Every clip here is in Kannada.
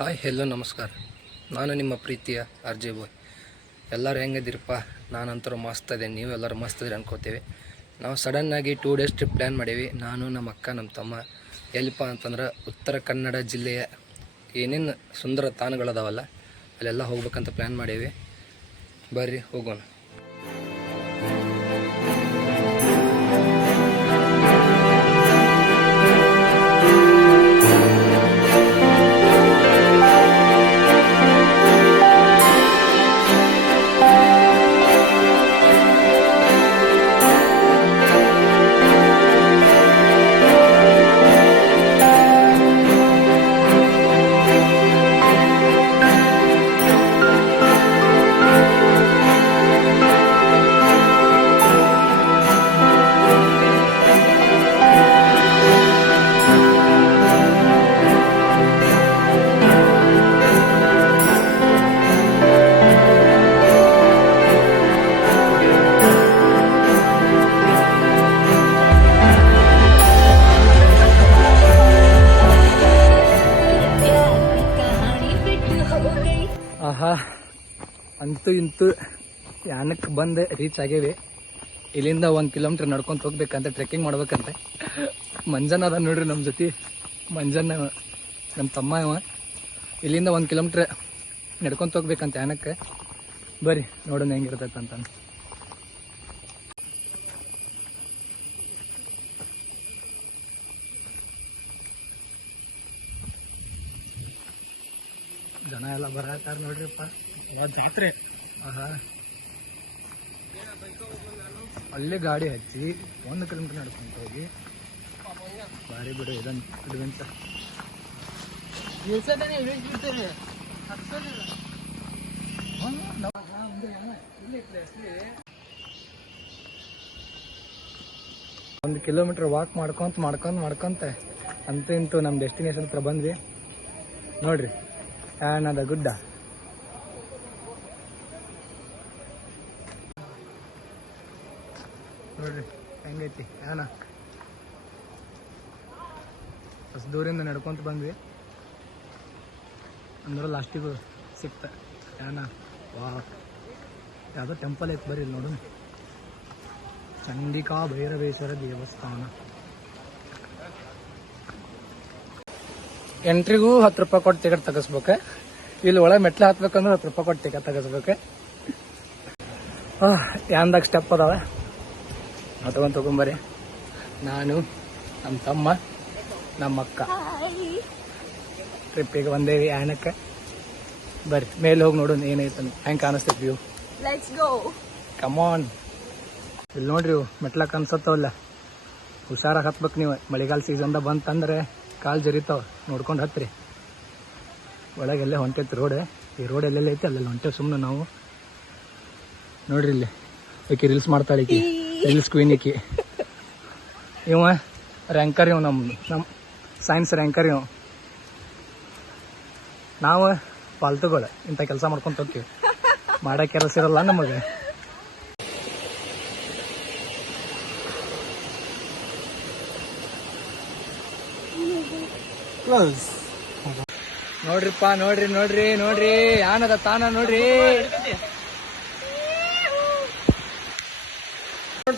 ಹಾಯ್ ಹೆಲೋ ನಮಸ್ಕಾರ. ನಾನು ನಿಮ್ಮ ಪ್ರೀತಿಯ ಆರ್ ಜೆ ಬಾಯ್ ಎಲ್ಲರೂ ಹೆಂಗಿದ್ದೀರಪ್ಪ? ನಾನಂತರೂ ಮಸ್ತ್ ಇದೆ ನೀವು ಎಲ್ಲರೂ ಮಸ್ತ್ ಇದ್ದೀರಿ ಅನ್ಕೋತೀವಿ. ನಾವು ಸಡನ್ನಾಗಿ ಟೂ ಡೇಸ್ ಟ್ರಿಪ್ ಪ್ಲ್ಯಾನ್ ಮಾಡೀವಿ. ನಾನು, ನಮ್ಮ ಅಕ್ಕ, ನಮ್ಮ ತಮ್ಮ. ಎಲ್ಲಿಪ್ಪ ಅಂತಂದ್ರೆ ಉತ್ತರ ಕನ್ನಡ ಜಿಲ್ಲೆಯ ಏನೇನು ಸುಂದರ ತಾಣಗಳದಾವಲ್ಲ, ಅಲ್ಲೆಲ್ಲ ಹೋಗ್ಬೇಕಂತ ಪ್ಲ್ಯಾನ್ ಮಾಡೀವಿ. ಬರ್ರಿ, ಹೋಗೋಣ. ಅಂತೂ ಇಂತೂ ಯಾನಕ್ಕೆ ಬಂದು ರೀಚ್ ಆಗೇವಿ. ಇಲ್ಲಿಂದ ಒಂದು ಕಿಲೋಮೀಟ್ರ್ ನಡ್ಕೊಂತ ಹೋಗ್ಬೇಕಂತ ಟ್ರೆಕ್ಕಿಂಗ್ ಮಾಡ್ಬೇಕಂತ. ಮಂಜನ್ ಅದ ನೋಡ್ರಿ ನಮ್ಮ ಜೊತೆ. ಮಂಜನ್ ನಮ್ಮ ತಮ್ಮ ಇವ ಇಲ್ಲಿಂದ ಒಂದು ಕಿಲೋಮೀಟ್ರ್ ನಡ್ಕೊಂತ ಹೋಗ್ಬೇಕಂತ ಯಾನಕ್ಕೆ ಬರ್ರಿ, ನೋಡೋಣ ಹೆಂಗಿರ್ತೈತೆ ಅಂತ ಜನ ಎಲ್ಲ ಬರತ್ತಾರ ನೋಡ್ರಿಪ್ಪ. ಜಗತ್ರಿ ಆಹಾ ಅಲ್ಲೇ ಗಾಡಿ ಹಚ್ಚಿ ಒಂದು ಕಿಲೋಮೀಟರ್ ನಡ್ಕೊಂತ ಹೋಗಿ. ಭಾರಿ ಬಿಡು ಇದನ್ನು ಅಡ್ವೆಂಚರ್ ಒಂದು ಕಿಲೋಮೀಟರ್ ವಾಕ್ ಮಾಡ್ಕೊಂತ ಮಾಡ್ಕೊಂತ ಮಾಡ್ಕೊಂತ ಅಂತೂ ಇಂತೂ ನಮ್ಮ ಡೆಸ್ಟಿನೇಷನ್ ಹತ್ರ ಬಂದ್ವಿ. ನೋಡ್ರಿ ಅದ ಗುಡ್ಡ ನೋಡ್ರಿ ಹೆಂಗೈತಿ ಏನ? ಅಷ್ಟು ದೂರಿಂದ ನಡ್ಕೊಂತ ಬಂದ್ವಿ. ಅಂದ್ರೆ ಲಾಸ್ಟಿಗೂ ಸಿಕ್ತ, ಏನ? ವಾ ಯಾವುದೋ ಟೆಂಪಲ್ ಐತೆ ಬರೀ ನೋಡು. ಚಂಡಿಕಾ ಭೈರವೇಶ್ವರ ದೇವಸ್ಥಾನ. ಎಂಟ್ರಿಗೂ ಹತ್ತು ರೂಪಾಯಿ ಕೊಟ್ಟು ಟಿಕೆಟ್ ತಗಸ್ಬೇಕು? ಇಲ್ಲಿ ಒಳಗೆ ಮೆಟ್ಲು ಹತ್ಬೇಕಂದ್ರೆ ಹತ್ತು ರೂಪಾಯಿ ಕೊಟ್ಟು ಟಿಕೆಟ್ ತಗಸ್ಬೇಕು? ಯಾಂದಾಗ ಸ್ಟೆಪ್ ಅದಾವೆ? ತಗೊಂಡ್ ತಗೊಂಬರಿ. ನಾನು ನಮ್ಮ ತಮ್ಮ ನಮ್ಮ ಅಕ್ಕ ಟ್ರಿಪ್ಪಿಗೆ ಬಂದೇವಿ ಯಾನಕ್ಕೆ ಬರ್ರಿ ಮೇಲೆ ಹೋಗಿ ನೋಡೋಣ ಏನೈತೆ ಹೆಂಗೆ ಕಾಣಿಸ್ತೈತಿ ವ್ಯೂ. ಕಮಾನ್ ಇಲ್ಲಿ ನೋಡ್ರಿ ಮೆಟ್ಲಕ್ಕೆ ಅನ್ಸತ್ತವಲ್ಲ ಹುಷಾರಾಗಿ ಹತ್ಬೇಕು ನೀವು. ಮಳೆಗಾಲ ಸೀಸನ್ದಾಗ ಬಂತಂದ್ರೆ ಕಾಲು ಜರಿತಾವ. ನೋಡ್ಕೊಂಡು ಹತ್ರಿ. ಒಳಗೆಲ್ಲೇ ಹೊಂಟೈತಿ ರೋಡ್ ಈ ರೋಡ್ ಎಲ್ಲೆಲ್ಲ ಐತೆ ಅಲ್ಲೆಲ್ಲ ಹೊಂಟೇವು ಸುಮ್ಮನೆ ನಾವು. ನೋಡ್ರಿ ಇಲ್ಲಿ. ಅಕ್ಕಿ ರೀಲ್ಸ್ ಮಾಡ್ತಾಳೆ ಈಕಿ. ರೀಲ್ಸ್ ಸ್ಕ್ವೀನಿಕಿ ಈಕಿ ಇವ ರ್ಯಾಂಕರ್ ಇವ್ ನಮ್ದು ನಮ್ಮ ಸೈನ್ಸ್ ರ್ಯಾಂಕರ್ ಇವ್. ನಾವು ಪಾಲ್ತುಗಳು ಇಂಥ ಕೆಲಸ ಮಾಡ್ಕೊಂತ ಹೋಗ್ತೀವಿ. ಮಾಡೋ ಕೆಲಸ ಇರಲ್ಲ ನಮಗೆ. ನೋಡ್ರಿಪ್ಪ ನೋಡ್ರಿ ನೋಡ್ರಿ ನೋಡ್ರಿ ಯಾನದ ತಾನ ನೋಡ್ರಿ.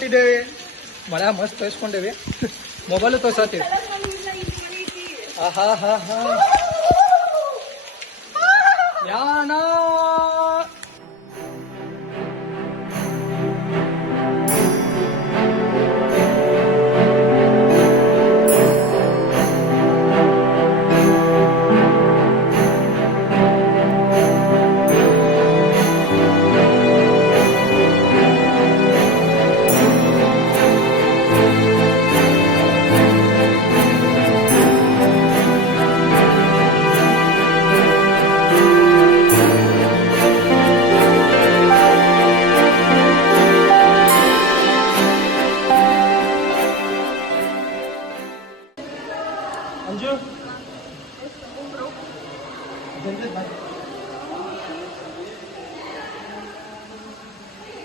ಹೊಂಟಿದ್ದೇವೆ ಮಳೆ ಮಸ್ತ್ ತೋರಿಸ್ಕೊಂಡೇವಿ. ಮೊಬೈಲು ತೋರ್ಸಾತೀವಿ ಆಹಾ ಹಾ ಹಾ ಯಾನ.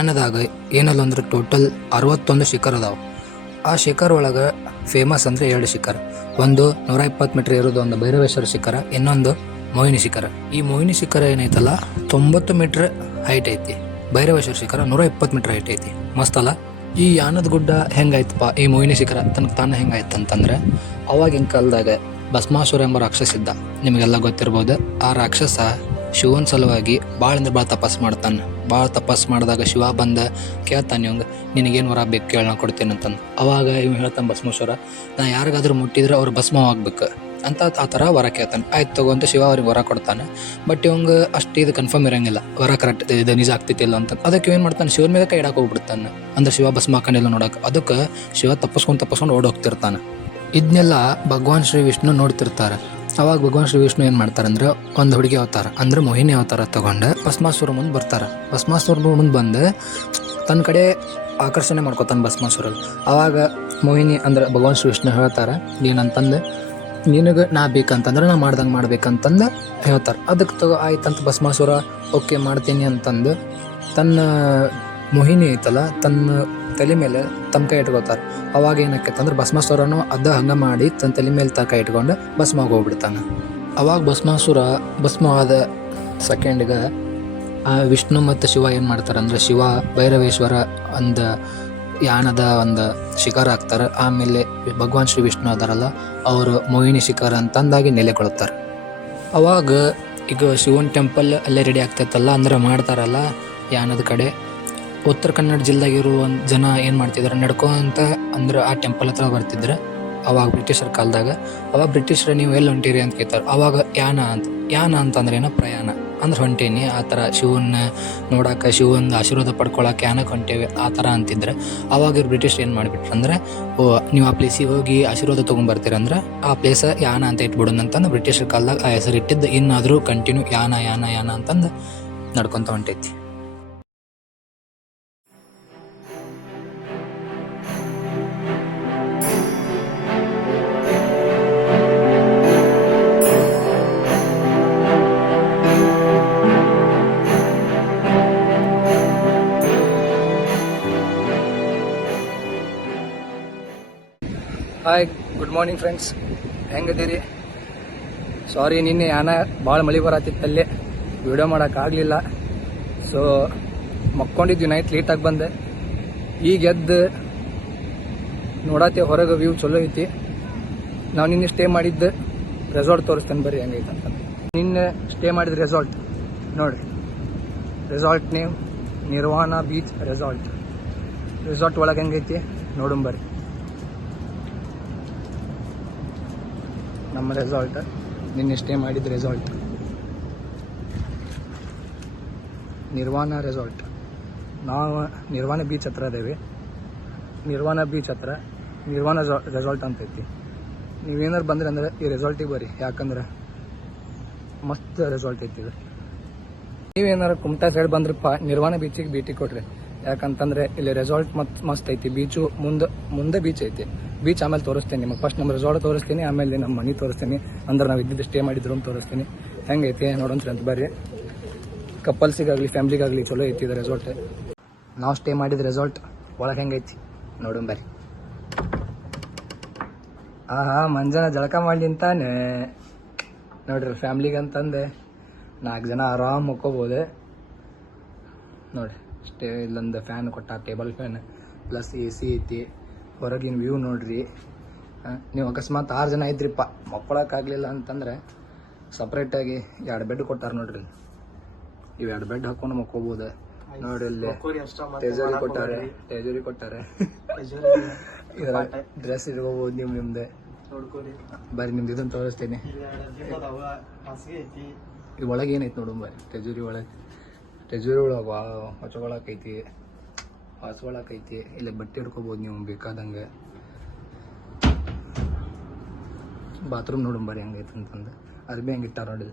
ಯಾನದಾಗ ಏನಲ್ಲ ಅಂದ್ರೆ ಟೋಟಲ್ ಅರವತ್ತೊಂದು ಶಿಖರ್ ಅದಾವ. ಆ ಶಿಖರ್ ಒಳಗೆ ಫೇಮಸ್ ಅಂದರೆ ಎರಡು ಶಿಖರ್. ಒಂದು ನೂರ ಇಪ್ಪತ್ತು ಮೀಟರ್ ಇರೋದು ಒಂದು ಭೈರವೇಶ್ವರ ಶಿಖರ, ಇನ್ನೊಂದು ಮೋಹಿನಿ ಶಿಖರ. ಈ ಮೋಹಿನಿ ಶಿಖರ ಏನೈತಲ್ಲ, ತೊಂಬತ್ತು ಮೀಟರ್ ಹೈಟ್ ಐತಿ. ಭೈರವೇಶ್ವರ ಶಿಖರ ನೂರ ಇಪ್ಪತ್ತು ಮೀಟರ್ ಹೈಟ್ ಐತಿ. ಮಸ್ತ್ ಅಲ್ಲ? ಈ ಯಾನದ ಗುಡ್ಡ ಹೆಂಗಾಯ್ತಪ್ಪ? ಈ ಮೋಹಿನಿ ಶಿಖರ ತನಕ ತಾನು ಹೆಂಗಾಯ್ತು ಅಂತಂದ್ರೆ ಅವಾಗಿನ ಕಾಲದಾಗ ಭಸ್ಮಾಸುರ ಎಂಬ ರಾಕ್ಷಸ ಇದ್ದ. ನಿಮಗೆಲ್ಲ ಗೊತ್ತಿರ್ಬೋದು, ಆ ರಾಕ್ಷಸ ಶಿವನ ಸಲುವಾಗಿ ಭಾಳ ಅಂದ್ರೆ ಭಾಳ ತಪಸ್ಸು ಮಾಡ್ತಾನೆ. ಭಾಳ ತಪಸ್ ಮಾಡಿದಾಗ ಶಿವ ಬಂದ. ಕೇಳ್ತಾನೆ ಇವಂಗ, ನಿನಗೇನು ವರ ಬೇಕು ಕೇಳ, ನಾನು ಕೊಡ್ತೇನೆ ಅಂತಂದು. ಅವಾಗ ಇವ್ ಹೇಳ್ತಾನೆ ಭಸ್ಮೇಶ್ವರ, ನಾ ಯಾರಿಗಾದ್ರೂ ಮುಟ್ಟಿದ್ರೆ ಅವ್ರು ಭಸ್ಮವಾಗ್ಬೇಕು ಅಂತ ಆ ಥರ ವರ ಕೇಳ್ತಾನೆ. ಆಯ್ತು ಅಂತ ಶಿವ ಅವ್ರಿಗೆ ವರ ಕೊಡ್ತಾನೆ. ಬಟ್ ಇವಂಗ ಅಷ್ಟು ಇದು ಕನ್ಫರ್ಮ್ ಇರೋಂಗಿಲ್ಲ. ವರ ಕರೆಕ್ಟ್ ಇದು ನಿಜ ಆಗ್ತೈತಿಲ್ಲ ಅಂತ. ಅದಕ್ಕೆ ಏನು ಮಾಡ್ತಾನೆ, ಶಿವನ ಮೇಲೆ ಕೈ ಹೋಗ್ಬಿಡ್ತಾನೆ. ಅಂದ್ರೆ ಶಿವ ಭಸ್ಮ ಹಾಕೊಂಡಿಲ್ಲ ನೋಡಕ್ಕೆ ಅದಕ್ಕೆ ಶಿವ ತಪ್ಪಿಸ್ಕೊಂಡು ತಪ್ಪಿಸ್ಕೊಂಡು ಓಡೋಗ್ತಿರ್ತಾನೆ ಇದನ್ನೆಲ್ಲ ಭಗವಾನ್ ಶ್ರೀ ವಿಷ್ಣು ನೋಡ್ತಿರ್ತಾರೆ. ಅವಾಗ ಭಗವಾನ್ ಶ್ರೀ ವಿಷ್ಣು ಏನು ಮಾಡ್ತಾರಂದ್ರೆ ಒಂದು ಹುಡುಗಿ ಅವತಾರ, ಅಂದ್ರೆ ಮೋಹಿನಿ ಅವತಾರ ತಗೊಂಡು ಭಸ್ಮಾಸುರ ಮುಂದೆ ಬರ್ತಾರೆ. ಭಸ್ಮಾಸುರ ಮುಂದೆ ಬಂದು ತನ್ನ ಕಡೆ ಆಕರ್ಷಣೆ ಮಾಡ್ಕೊತಾನೆ ಭಸ್ಮಾಸುರ ಅವಾಗ ಮೋಹಿನಿ ಅಂದ್ರೆ ಭಗವಾನ್ ಶ್ರೀ ವಿಷ್ಣು ಹೇಳ್ತಾರೆ, ಏನಂತಂದು, ನಿನಗೆ ನಾ ಬೇಕಂತಂದ್ರೆ ನಾ ಮಾಡ್ದಂಗೆ ಮಾಡ್ಬೇಕಂತಂದು ಹೇಳ್ತಾರೆ. ಅದಕ್ಕೆ ತಗೋ ಆಯ್ತಂತ ಭಸ್ಮಾಸುರ, ಓಕೆ, ಮಾಡ್ತೀನಿ ಅಂತಂದು ತನ್ನ ಮೋಹಿನಿ ಐತಲ್ಲ, ತನ್ನ ತಲೆ ಮೇಲೆ ತಮ್ಮ ಕೈ ಇಟ್ಕೋತಾರೆ ಅವಾಗ ಏನಕ್ಕೆ ಅಂದ್ರೆ ಭಸ್ಮಾಸುರನು ಅದ ಹಂಗ ಮಾಡಿ ತನ್ನ ತಲೆ ಮೇಲೆ ತ ಕೈ ಇಟ್ಕೊಂಡು ಭಸ್ಮ ಹೋಗ್ಬಿಡ್ತಾನೆ. ಅವಾಗ ಭಸ್ಮಾಸುರ ಭಸ್ಮವಾದ ಸೆಕೆಂಡ್ಗೆ ಆ ವಿಷ್ಣು ಮತ್ತು ಶಿವ ಏನು ಮಾಡ್ತಾರೆ ಅಂದ್ರೆ ಶಿವ, ಭೈರವೇಶ್ವರ ಒಂದು ಯಾನದ ಒಂದು ಶಿಖರ ಹಾಕ್ತಾರೆ. ಆಮೇಲೆ ಭಗವಾನ್ ಶ್ರೀ ವಿಷ್ಣು ಅದಾರಲ್ಲ, ಅವರು ಮೋಹಿನಿ ಶಿಖರ ಅಂತಂದಾಗಿ ನೆಲೆಗೊಳ್ತಾರೆ. ಅವಾಗ ಈಗ ಶಿವನ್ ಟೆಂಪಲ್ ಅಲ್ಲೇ ರೆಡಿ ಆಗ್ತೈತಲ್ಲ, ಅಂದ್ರೆ ಮಾಡ್ತಾರಲ್ಲ ಯಾನದ ಕಡೆ. ಉತ್ತರ ಕನ್ನಡ ಜಿಲ್ಲೆಗಿರುವ ಜನ ಏನು ಮಾಡ್ತಿದ್ರು ನಡ್ಕೊಂತ ಅಂದ್ರೆ ಆ ಟೆಂಪಲ್ ಹತ್ರ ಬರ್ತಿದ್ರು, ಅವಾಗ ಬ್ರಿಟಿಷರ ಕಾಲದಾಗ, ಅವಾಗ ಬ್ರಿಟಿಷರ ನೀವು ಎಲ್ಲಿ ಹೊಂಟೀರಿ ಅಂತ ಕೇಳ್ತಾರೆ. ಅವಾಗ ಯಾನ ಅಂತ, ಯಾನ ಅಂತಂದ್ರೆ ಏನೋ ಪ್ರಯಾಣ. ಅಂದ್ರೆ ಹೊಂಟೀನಿ, ಆ ಥರ ಶಿವನ್ನ ನೋಡಾಕ, ಶಿವನ ಆಶೀರ್ವಾದ ಪಡ್ಕೊಳಕ್ಕೆ ಯಾನಕ್ಕೆ ಹೊಂಟೇವಿ, ಆ ಥರ ಅಂತಿದ್ರೆ ಅವಾಗ ಬ್ರಿಟಿಷ್ ಏನು ಮಾಡಿಬಿಟ್ರು ಅಂದ್ರೆ, ಓ, ನೀವು ಆ ಪ್ಲೇಸಿಗೆ ಹೋಗಿ ಆಶೀರ್ವಾದ ತೊಗೊಂಬರ್ತೀರಂದ್ರೆ ಆ ಪ್ಲೇಸ ಯಾನ ಅಂತ ಇಟ್ಬಿಡೋಣ ಅಂತಂದು ಬ್ರಿಟಿಷರ ಕಾಲದಾಗ ಆ ಹೆಸರು ಇಟ್ಟಿದ್ದು ಇನ್ನಾದರೂ ಕಂಟಿನ್ಯೂ ಯಾನ ಯಾನ ಯಾನ ಅಂತಂದು ನಡ್ಕೊಂತ ಹೊಂಟೈತಿ. ಹಾಯ್ ಗುಡ್ ಮಾರ್ನಿಂಗ್ ಫ್ರೆಂಡ್ಸ್ ಹೆಂಗದೀರಿ? ಸಾರಿ ನಿನ್ನೆ ಯಾನ ಭಾಳ ಮಳೆ ಬರತ್ತಿತ್ತಲ್ಲಿ ವಿಡಿಯೋ ಮಾಡೋಕ್ಕಾಗಲಿಲ್ಲ ಸೊ ಮಕ್ಕೊಂಡಿದ್ವಿ ನೈಟ್ ಲೇಟಾಗಿ ಬಂದೆ. ಈಗ ಎದ್ದು ನೋಡತ್ತೆ, ಹೊರಗೆ ವ್ಯೂ ಚಲೋ ಐತಿ. ನಾವು ನಿನ್ನೆ ಸ್ಟೇ ಮಾಡಿದ್ದು ರೆಸಾರ್ಟ್ ತೋರಿಸ್ತೇನೆ ಬರ್ರಿ ಹೆಂಗೈತೆ ಅಂತ ನಿನ್ನೆ ಸ್ಟೇ ಮಾಡಿದ ರೆಸಾರ್ಟ್ ನೋಡಿರಿ. Resort name Nirvana beach resort resort ಒಳಗೆ ಹೆಂಗೈತಿ ನೋಡೋಣ ನಮ್ಮ ರೆಸಾರ್ಟ್ ನಿನ್ನೆ ಸ್ಟೇ ಮಾಡಿದ ರೆಸಾರ್ಟ್ ನಿರ್ವಾಣ ರೆಸಾರ್ಟ್ ನಾವು ನಿರ್ವಾಣ ಬೀಚ್ ಹತ್ರ ಅದೇವಿ. ನಿರ್ವಾಣ ಬೀಚ್ ಹತ್ರ ನಿರ್ವಾಣ ರೆಸಾರ್ಟ್ ಅಂತೈತಿ ನೀವೇನಾರು ಬಂದ್ರೆ ಅಂದ್ರೆ ಈ ರೆಸಾರ್ಟಿಗೆ ಬರ್ರಿ ಯಾಕಂದ್ರೆ ಮಸ್ತ್ ರೆಸಾರ್ಟ್ ಐತಿ ಇದು. ನೀವೇನಾರು ಕುಮಟಾ ಸೈಡ್ ಬಂದ್ರಪ್ಪ ನಿರ್ವಾಣ ಬೀಚಿಗೆ ಭೇಟಿ ಕೊಡ್ರಿ. ಯಾಕಂತಂದ್ರೆ ಇಲ್ಲಿ ರೆಸಾರ್ಟ್ ಮತ್, ಮಸ್ತ್ ಐತಿ. ಬೀಚು ಮುಂದೆ ಮುಂದೆ ಬೀಚ್ ಐತಿ. ಬೀಚ್ ಆಮೇಲೆ ತೋರಿಸ್ತೀನಿ ನಿಮಗೆ. ಫಸ್ಟ್ ನಮ್ಮ ರೆಸಾರ್ಟ್ ತೋರಿಸ್ತೀನಿ, ಆಮೇಲೆ ನಮ್ಮ ಮನೆ ತೋರಿಸ್ತೀನಿ. ಅಂದ್ರೆ ನಾವು ಇದ್ದಿದ್ದು ಸ್ಟೇ ಮಾಡಿದ ರೂಮ್ ತೋರಿಸ್ತೀನಿ. ಹೆಂಗೈತಿ ನೋಡೋಂತ್ರಿ ಅಂತ ಬರ್ರಿ. ಕಪಲ್ಸಿಗಾಗಲಿ ಫ್ಯಾಮ್ಲಿಗಾಗಲಿ ಚಲೋ ಐತಿ ಇದು ರೆಸಾರ್ಟ್ ನಾವು ಸ್ಟೇ ಮಾಡಿದ ರೆಸಾರ್ಟ್ ಒಳಗೆ ಹೆಂಗೈತಿ? ನೋಡೋಣ ಬರ್ರಿ. ಆಹಾ, ಮಂಜಾನ ಜಳಕ ಮಾಡ್ಲಿ ಅಂತಾನೆ. ನೋಡ್ರಿ ಫ್ಯಾಮ್ಲಿಗೆ ಅಂತಂದೆ ನಾಲ್ಕು ಜನ ಆರಾಮ್ ಮುಕ್ಕೋಬೋದು. ನೋಡಿ ಸ್ಟೇ ಇಲ್ಲೊಂದು ಫ್ಯಾನ್ ಕೊಟ್ಟ table fan plus A C ಐತಿ. ಹೊರಗಿನ ವ್ಯೂ ನೋಡ್ರಿ. ನೀವು ಅಕಸ್ಮಾತ್ ಆರು ಜನ ಇದ್ರಿಪ್ಪ ಮಕ್ಕೊಳಕ್ಕಾಗಲಿಲ್ಲ ಅಂತಂದ್ರೆ ಸಪ್ರೇಟಾಗಿ ಎರಡು ಬೆಡ್ ಕೊಟ್ಟಾರ ನೋಡ್ರಿ. ಇವು ಎರಡು ಬೆಡ್ ಹಾಕೊಂಡು ಮಕ್ಕೋಬೋದು. ನೋಡ್ರಿ ಇಲ್ಲಿ ತೇಜರಿ ಕೊಟ್ಟಾರೆ. ಟೇಜರಿ ಕೊಟ್ಟಾರೆ. ಇದರ ಡ್ರೆಸ್ ಇಟ್ಕೋಬೋದು ನೀವು ನಿಮ್ದೆ. ಬರ್ರಿ ನಿಮ್ದು ಇದನ್ನು ತೋರಿಸ್ತೀನಿ. ಈ ಒಳಗೆ ಏನೈತೆ ನೋಡು ಬರ್ರಿ ತೇಜರಿ ಒಳಗೆ. ಟ್ರೆಜರಿ ಒಳಗೆ ವಾ ಹೊಚ್ಕೊಳಕೈತಿ ಇಲ್ಲ ಬಟ್ಟೆ ಹಿಡ್ಕೋಬೋದು ನೀವು ಬೇಕಾದಂಗೆ. ಬಾತ್ರೂಮ್ ನೋಡು ಬರೀ ಹಂಗೈತೆ ಅಂತಂದು. ಅದು ಭೀ ಹೆಂಗ್ ಇಟ್ಟಾರ ನೋಡಿ.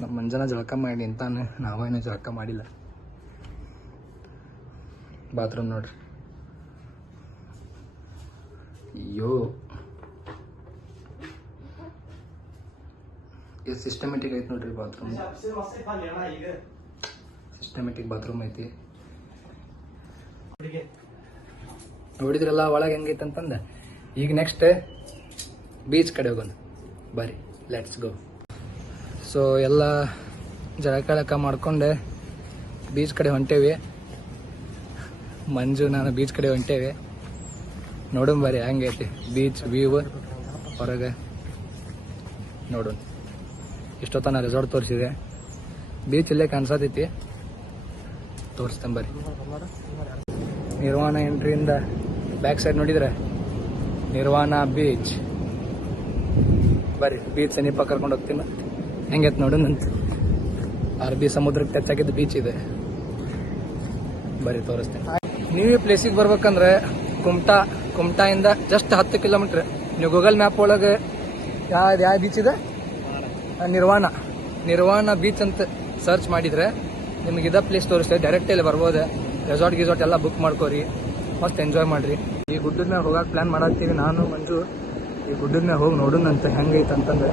ನಮ್ಮ ಮಂಜನ ಜಳಕ ಮಾಡಿ ಅಂತಾನೆ ನಾವೇನು ಜಳಕ ಮಾಡಿಲ್ಲ. ಬಾತ್ರೂಮ್ ನೋಡ್ರಿ. ಅಯ್ಯೋ. ಎಷ್ಟು ಸಿಸ್ಟಮೆಟಿಕ್ ಐತೆ ನೋಡ್ರಿ ಬಾತ್ರೂಮ್. ಸಿಸ್ಟಮೆಟಿಕ್ ಬಾತ್ರೂಮ್ ಐತಿ. ನೋಡಿದ್ರಲ್ಲ ಒಳಗೆ ಹೆಂಗೈತೆ ಅಂತಂದ ಈಗ ನೆಕ್ಸ್ಟ್ ಬೀಚ್ ಕಡೆ ಹೋಗೋಣ. ಬರ್ರಿ ಲೆಟ್ಸ್ ಗೋ ಸೊ ಎಲ್ಲ ಜಳಕಳಕ ಮಾಡ್ಕೊಂಡೆ ಬೀಚ್ ಕಡೆ ಹೊಂಟೇವಿ. ಮಂಜು ನಾನು ಬೀಚ್ ಕಡೆ ಹೊಂಟೇವಿ. ನೋಡೋಣ ಬರ್ರಿ ಹೆಂಗೈತಿ? ಬೀಚ್ ವ್ಯೂ ಹೊರಗೆ ನೋಡೋಣ. ಇಷ್ಟೊತ್ತನ ರೆಸಾರ್ಟ್ ತೋರಿಸಿದೆ. ಬೀಚ್ ಇಲ್ಲೇ ಕಾಣಿಸತೈತಿ. ತೋರಿಸ್ತೇನೆ ಬರ್ರಿ. ನಿರ್ವಾಣ ಎಂಟ್ರಿಯಿಂದ ಬ್ಯಾಕ್ ಸೈಡ್ ನೋಡಿದ್ರೆ? ನಿರ್ವಾಣ ಬೀಚ್ ಬರ್ರಿ ಬೀಚ್ ಸಮೀಪ ಕರ್ಕೊಂಡು ಹೋಗ್ತೀನಿ ಮತ್ತೆ. ಹೆಂಗೈತೆ ನೋಡೋಣಂತ ಅರಬ್ಬಿ ಸಮುದ್ರಕ್ಕೆ ಟಚ್ ಆಗಿದ್ದ ಬೀಚ್ ಇದೆ. ಬರ್ರಿ, ತೋರಿಸ್ತೇನೆ. ನೀವು ಈ ಪ್ಲೇಸಿಗೆ ಬರ್ಬೇಕಂದ್ರೆ ಕುಮಟಾ ಕುಮಟಾ ಇಂದ ಜಸ್ಟ್ ಹತ್ತು ಕಿಲೋಮೀಟ್ರ್ ನೀವು ಗೂಗಲ್ ಮ್ಯಾಪ್ ಒಳಗೆ ಯಾವ ಯಾವ ಬೀಚ್ ಇದೆ? ನಿರ್ವಾಣ. ನಿರ್ವಾಣ ಬೀಚ್ ಅಂತ ಸರ್ಚ್ ಮಾಡಿದ್ರೆ ನಿಮ್ಗೆ ಇದ ಪ್ಲೇಸ್ ತೋರಿಸ್ತೇವೆ ಡೈರೆಕ್ಟ್ ಇಲ್ಲಿ ಬರ್ಬೋದು. ರೆಸಾರ್ಟ್ ಗಿಸಾರ್ಟ್ ಎಲ್ಲ ಬುಕ್ ಮಾಡ್ಕೋರಿ. ಮಸ್ತ್ ಎಂಜಾಯ್ ಮಾಡ್ರಿ. ಈ ಗುಡ್ಡದ ಮೇಲೆ ಹೋಗಕ್ಕೆ ಪ್ಲಾನ್ ಮಾಡತ್ತೀವಿ ನಾನು ಮಂಜು. ಈ ಗುಡ್ಡದ ಮೇಲೆ ಹೋಗಿ ನೋಡೋಣಂತೆ ಹೆಂಗೈತೆ ಅಂತಂದ್ರೆ.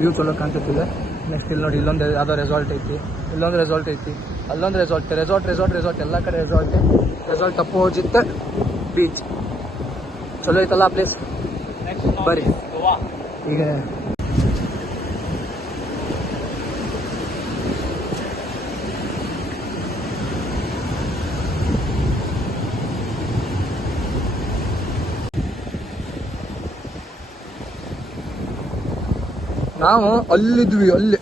ವ್ಯೂ ಚಲೋ ಕಾಣ್ತಿದ್ದೆ ನೆಕ್ಸ್ಟ್ ಇಲ್ಲಿ ನೋಡಿ ಇಲ್ಲೊಂದು ಯಾವುದೋ ರೆಸಾರ್ಟ್ ಐತಿ. ಇಲ್ಲೊಂದು ರೆಸಾರ್ಟ್ ಐತಿ. ಅಲ್ಲೊಂದು ರೆಸಾರ್ಟ್ ರೆಸಾರ್ಟ್ ರೆಸಾರ್ಟ್ ರೆಸಾರ್ಟ್ ಎಲ್ಲ ಕಡೆ ರೆಸಾರ್ಟ್ ರೆಸಾರ್ಟ್ ತಪ್ಪು ಹೋಗಿತ್ತ ಬೀಚ್ ಚಲೋ ಐತಲ್ಲ ಆ ಪ್ಲೇಸ್ ಬರ್ರಿ. ಈಗ ನಾವು ಅಲ್ಲಿದ್ವಿ ಅಲ್ಲಿ.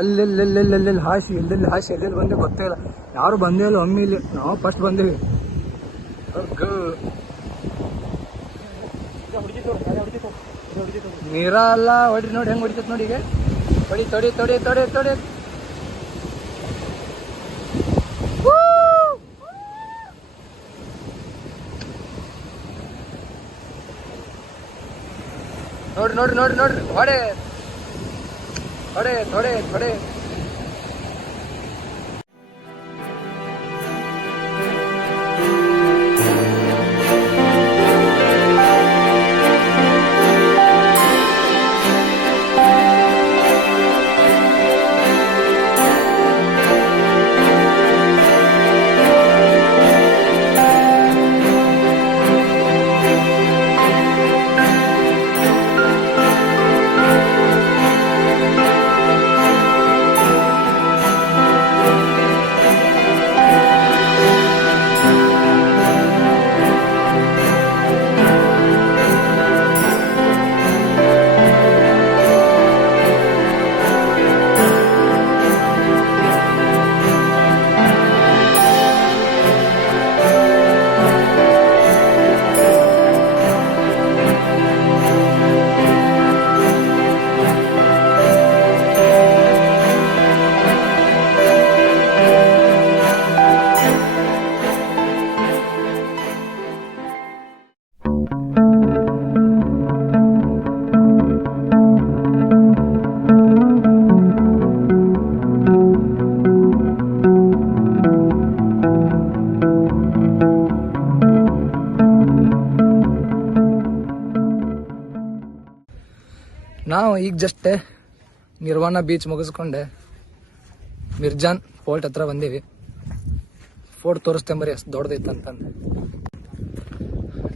ಅಲ್ಲೆಲ್ಲೆಲ್ಲೆಲ್ಲೆಲ್ಲಿ ಹಾಸಿ ಎಲ್ಲೆಲ್ಲಿ ಹಾಸಿ ಎಲ್ಲೆಲ್ಲಿ ಬಂದೆ ಗೊತ್ತೇ ಇಲ್ಲ. ಯಾರು ಬಂದೇ ಇಲ್ಲ ಒಮ್ಮೆ ಇಲ್ಲಿ. ನಾವು ಫಸ್ಟ್ ಬಂದೇವಿ. ಅಗ್ಗ. ನೀರ ಅಲ್ಲ ಹೊಡ್ರಿ ನೋಡಿ ಹೆಂಗ್ ಹೊಡಿತೈತ್ ನೋಡಿ ಈಗ. ಹೊಡಿ ತೊಡಿ ತೊಡಿ ತೊಡಿ ತೊಡಿ. ನೋಡ್ರಿ ನೋಡ್ರಿ ನೋಡ್ರಿ ನೋಡ್ರಿ. ಹೊಡೆ. ಹೊಡೆ ತೊಡೆ ತೊಡೆ ನಾವು ಈಗ ಜಸ್ಟೇ ನಿರ್ವಾಣ ಬೀಚ್ ಮುಗಿಸ್ಕೊಂಡೆ. ಮಿರ್ಜಾನ್ ಫೋರ್ಟ್ ಹತ್ರ ಬಂದೀವಿ. ಫೋರ್ಟ್ ತೋರಿಸ್ತೇಂಬರಿ ಅಷ್ಟು ದೊಡ್ಡದೈತೆ ಅಂತಂದು.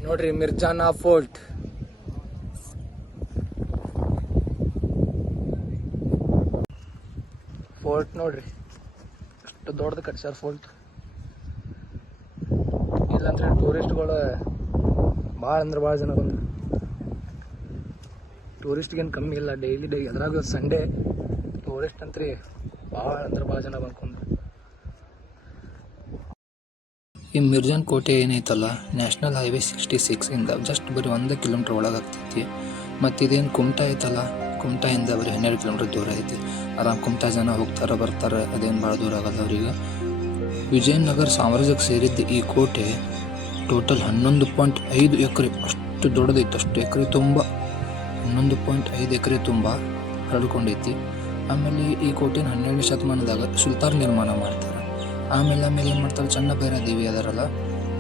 ನೋಡ್ರಿ ಮಿರ್ಜಾನ ಫೋರ್ಟ್ ಫೋರ್ಟ್ ನೋಡ್ರಿ. ಎಷ್ಟು ದೊಡ್ಡದು ಕಟ್ಸ್ಯಾರ ಫೋರ್ಟ್ ಇಲ್ಲಾಂದ್ರೆ ಟೂರಿಸ್ಟ್ಗಳು ಭಾಳ ಅಂದ್ರೆ ಭಾಳ ಜನ ಬಂದ್ರು. ಟೂರಿಸ್ಟ್ಗೇನು ಕಮ್ಮಿ ಇಲ್ಲ. ಡೈಲಿ ಡೈ, ಅದ್ರಾಗ ಸಂಡೇ ಟೂರಿಸ್ಟ್ ಅಂತ್ರಿ ಭಾಳ ಅಂದ್ರೆ ಭಾಳ ಜನ ಬಂದ್ಕೊಂಡು ಈ ಮಿರ್ಜಾನ್ ಕೋಟೆ ಏನೈತಲ್ಲ, ನ್ಯಾಷನಲ್ ಹೈವೇ ಸಿಕ್ಸ್ಟಿ ಸಿಕ್ಸಿಂದ ಜಸ್ಟ್ ಬರೀ ಒಂದು ಕಿಲೋಮೀಟ್ರ್ ಒಳಗಾಗ್ತೈತಿ ಮತ್ತು ಇದೇನು ಕುಮಟಾ ಐತಲ್ಲ ಕುಮಟಾಯಿಂದ ಬರೀ ಹನ್ನೆರಡು ಕಿಲೋಮೀಟರ್ ದೂರ ಐತಿ. ಆರಾಮ್ ಕುಮಟಾ ಜನ ಹೋಗ್ತಾರೆ, ಬರ್ತಾರೆ, ಅದೇನು ಭಾಳ ದೂರ ಆಗಲ್ಲ ಅವ್ರಿಗೆ. ವಿಜಯನಗರ ಸಾಮ್ರಾಜ್ಯಕ್ಕೆ ಸೇರಿದ್ದ ಈ ಕೋಟೆ ಟೋಟಲ್ ಹನ್ನೊಂದು ಪಾಯಿಂಟ್ ಐದು ಎಕರೆ, ಅಷ್ಟು ದೊಡ್ಡದೈತೆ, ಅಷ್ಟು ಎಕರೆ ತುಂಬ. ಹನ್ನೊಂದು ಪಾಯಿಂಟ್ ಐದು ಎಕರೆ ತುಂಬ ಹರಡ್ಕೊಂಡೈತಿ ಆಮೇಲೆ ಈ ಕೋಟೆನ ಹನ್ನೆರಡನೇ ಶತಮಾನದಾಗ ಸುಲ್ತಾನ್ ನಿರ್ಮಾಣ ಮಾಡ್ತಾರೆ. ಆಮೇಲೆ ಆಮೇಲೆ ಏನು ಮಾಡ್ತಾರೆ? ಚನ್ನ ಬೇರೆ ದೇವಿ ಅದರಲ್ಲ,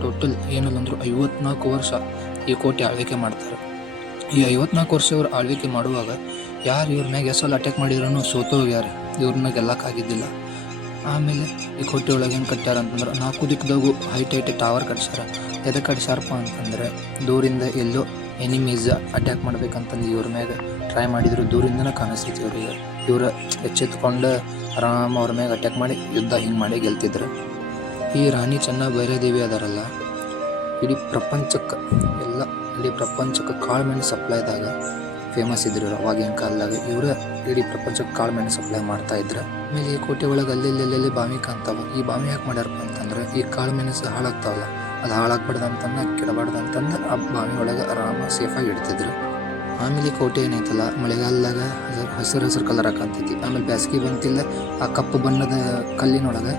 ಟೋಟಲ್ ಏನಲ್ಲ ಅಂದರು ಐವತ್ನಾಲ್ಕು ವರ್ಷ ಈ ಕೋಟೆ ಆಳ್ವಿಕೆ ಮಾಡ್ತಾರೆ. ಈ ಐವತ್ನಾಲ್ಕು ವರ್ಷ ಇವ್ರು ಆಳ್ವಿಕೆ ಮಾಡುವಾಗ ಯಾರು ಇವ್ರ ಮ್ಯಾಗ ಎಸಲ್ ಅಟ್ಯಾಕ್ ಮಾಡಿದ್ರೂ ಸೋತೋಗ್ಯಾರ ಇವ್ರನ್ನ ಗೆಲ್ಲಕ್ಕಾಗಿದ್ದಿಲ್ಲ. ಆಮೇಲೆ ಈ ಕೋಟೆ ಒಳಗೆ ಏನು ಕಟ್ಟ್ಯಾರ ಅಂತಂದ್ರೆ ನಾಲ್ಕು ದಿಕ್ಕದಾಗೂ ಹೈಟ್ ಹೈಟ್ ಟವರ್ ಕಟ್ಸ್ಯಾರ. ಎದಕ್ಕೆ ಕಟ್ಸ್ಯಾರಪ್ಪ ಅಂತಂದರೆ ದೂರಿಂದ ಎಲ್ಲೋ ಎನಿಮೀಸ್ ಅಟ್ಯಾಕ್ ಮಾಡ್ಬೇಕಂತಂದು ಇವ್ರ ಮ್ಯಾಗ ಟ್ರೈ ಮಾಡಿದ್ರು. ದೂರಿಂದನೇ ಕಾಣಿಸ್ತೈತಿ ಇವ್ರಿಗೆ ಇವರು ಎಚ್ಚೆತ್ಕೊಂಡು ಆರಾಮ್ ಅವ್ರ ಮ್ಯಾಗ ಅಟ್ಯಾಕ್ ಮಾಡಿ ಯುದ್ಧ ಹಿಂಗೆ ಮಾಡಿ ಗೆಲ್ತಿದ್ರು. ಈ ರಾಣಿ ಚೆನ್ನ ದೇವಿ ಅದಾರಲ್ಲ, ಇಡೀ ಪ್ರಪಂಚಕ್ಕೆ, ಎಲ್ಲ ಇಡೀ ಪ್ರಪಂಚಕ್ಕೆ ಕಾಳು ಸಪ್ಲೈ ಸಪ್ಲೈದಾಗ ಫೇಮಸ್ ಇದ್ರು ಅವಾಗಿನ ಕಾಲದಾಗ. ಇವರು ಇಡೀ ಪ್ರಪಂಚಕ್ಕೆ ಕಾಳು ಸಪ್ಲೈ ಮಾಡ್ತಾ ಇದ್ರು. ಆಮೇಲೆ ಈ ಕೋಟೆ ಒಳಗೆ ಅಲ್ಲಿ ಅಲ್ಲಿ ಬಾವಿ ಕಾಣ್ತಾವ. ಈ ಬಾವಿ ಯಾಕೆ ಮಾಡ್ಯಾರಪ್ಪ ಅಂತಂದ್ರೆ ಈ ಕಾಳು ಮೆಣಸು ಹಾಳಾಗ್ತಾವಲ್ಲ, ಅದು ಹಾಳಾಗ್ಬಾರ್ದು ಅಂತಂದ ಕೆಡಬಾರ್ದು ಅಂತಂದು ಆ ಬಾವಿ ಒಳಗೆ ಆರಾಮ ಸೇಫಾಗಿ ಇಡ್ತಿದ್ರು ಆಮೇಲೆ ಕೋಟೆ ಏನೈತಲ್ಲ ಮಳೆಗಾಲದಾಗ ಹಸಿರು ಹಸಿರು ಕಲರ್ ಹಾಕಂತೈತಿ ಆಮೇಲೆ ಬೇಸಿಗೆ ಬಂತಿಲ್ಲ, ಆ ಕಪ್ಪು ಬಣ್ಣದ ಕಲ್ಲಿನೊಳಗೆ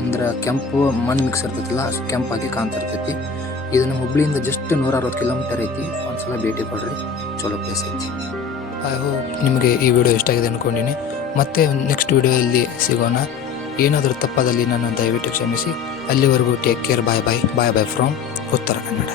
ಅಂದ್ರೆ ಕೆಂಪು ಮಣ್ಣು ಮಿಕ್ಸ್ ಇರ್ತೈತಲ್ಲ ಅಷ್ಟು ಕೆಂಪಾಗಿ ಕಾಣ್ತಿರ್ತೈತಿ. ಇದನ್ನು ಹುಬ್ಳಿಯಿಂದ ಜಸ್ಟ್ ನೂರ ಅರವತ್ತು ಕಿಲೋಮೀಟರ್ ಐತಿ. ಒಂದ್ಸಲ ಭೇಟಿ ಕೊಡ್ರಿ, ಚಲೋ ಪ್ಲೇಸ್ ಐತಿ. ಐ ಹೋಪ್ ನಿಮಗೆ ಈ ವಿಡಿಯೋ ಇಷ್ಟ ಅಂದ್ಕೊಂಡಿನಿ ಮತ್ತೆ ನೆಕ್ಸ್ಟ್ ವಿಡಿಯೋದಲ್ಲಿ ಸಿಗೋಣ. ಏನಾದರೂ ತಪ್ಪದಲ್ಲಿ ನಾನು ದಯವಿಟ್ಟು ಕ್ಷಮಿಸಿ. ಅಲ್ಲಿವರೆಗೂ take care bye bye bye bye from Uttara Kannada.